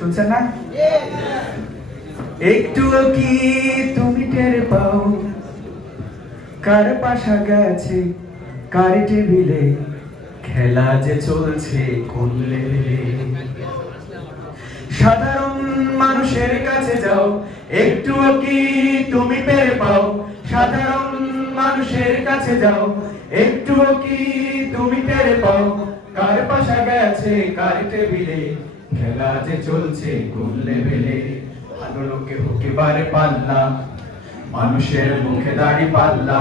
শুনছেন না? একটুও কি তুমি টের পাও? কার পাশা গেছে? কার টেবিলে? খেলা যে চলছে কোন সাধারণ মানুষের কাছে যাও একটু কি তুমি টের পাও? সাধারণ মানুষের কাছে যাও, একটুও কি তুমি টের পাও? কার পাশা গেছে, কার টেবিলে? খেলা যে চলছে, কোন লেভেলে? ভালো লোকে হোকে বারে পাল্লা, মানুষের মুখে দাড়ি পাল্লা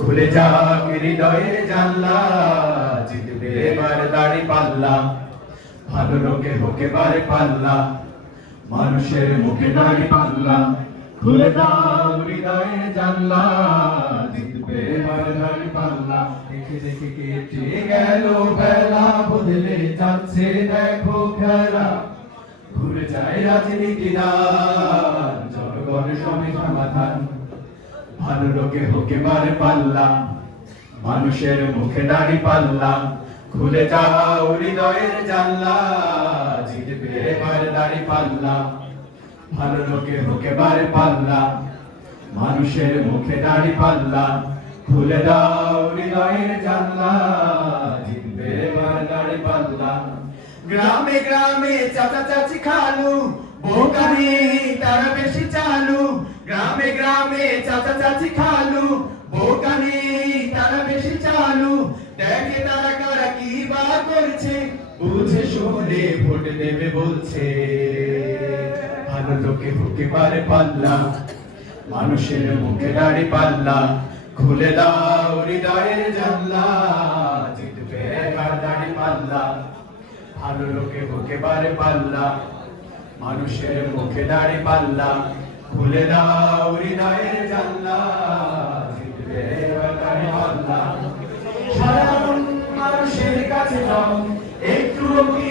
খুলে যাক হৃদয়ের জানলা, জিতবে এবার দাড়ি পাল্লা। ভালো লোকে হোকে বারে পাল্লা, মানুষের মুখে দাড়ি পাল্লা খুলে দাও হৃদয়ের জানলা। এবার দাড়ি পাল্লা দেখে দেখে কেটে গেল বেলা বদলে যাচ্ছে দেখো খেলা ঘুরে যায় রাজনীতিদার জনগণের সঙ্গে সমাধান ভালো লোকে হোকে বারে পাল্লা মানুষের মুখে দাড়ি পাল্লা খুলে যাও হৃদয়ের জানলা জিতবে এবার দাড়ি পাল্লা ভালো লোকে হোকে বারে পাল্লা মানুষের মুখে দাড়ি পাল্লা খুলে দাও হৃদয়ের জানলা, জিতবে দাড়ি পাল্লা। গ্রামে গ্রামে চাচা চাচি খালু বোকানি তারা বেশি চালু। গ্রামে গ্রামে চাচা চাচি খালু বোকানি তারা বেশি চালু। দেখে তারা কারা কি বা করছে, বুঝে শুনে ভোট দেবে বলছে। ভালো লোকে হুকে পারে পাল্লা, মানুষের মুখে দাড়ি পাল্লা। খুলে দাও হৃদয়ের জানলা, জিতবে এবার দাড়ি পাল্লা। ভালো লোকে বুকে বারে পাল্লা, মানুষের মুখে দাড়ি পাল্লা। খুলে দাও হৃদয়ের জানলা, জিতবে এবার দাড়ি পাল্লা সাধারণ মানুষের কাছে যাও একটু কি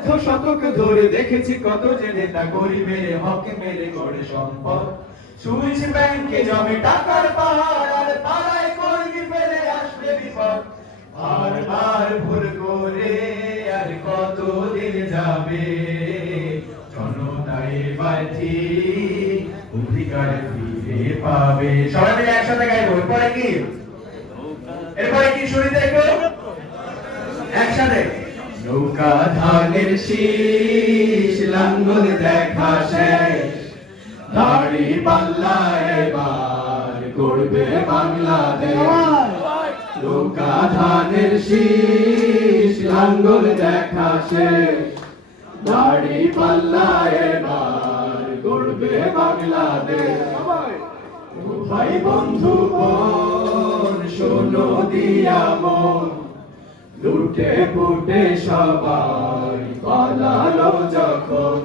অর্ধ শতক ধরে দেখেছি কত গরিবের মেরে সম্পদ। ব্যাংকে জমে টাকার পাহাড়, আর পাড়ায় কর্মী পেলে আসবে বিপদ। ভুল করে আর কত দিন যাবে অধিকার ফিরে পাবে। সবাই মিলে একসাথে গাইবো, এরপরে কি? এরপরে কি শুনিতে একটু একসাথে। নৌকা ধানের শীষ লাঙ্গল দেখা শেষ। দাড়ি পাল্লা এবার করবে বাংলাদেশ। নৌকা ধানের শীষ লাঙ্গল দেখা শেষ। দাড়ি পাল্লা এবার করবে বাংলাদেশ। ভাই বন্ধু বোন শোনো দিয়া মন। লুটে পুটে সবাই পালালো যখন।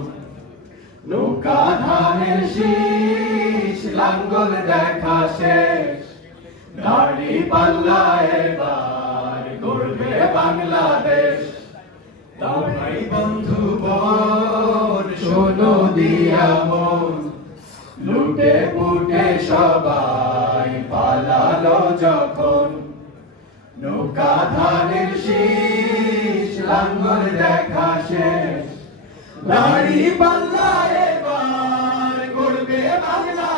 নৌকা ধানের শীষ, লাঙ্গল দেখা শেষ। দাড়ি পাল্লা এবার করবে বাংলাদেশ। ভাই বন্ধু বোন, শোনো দিয়া মন। লুটে পুটে সবাই পালালো যখন। নৌকা ধানের শীষ লাঙ্গল দেখা শেষ। দাড়ি বাংলা এবার করবে বাংলা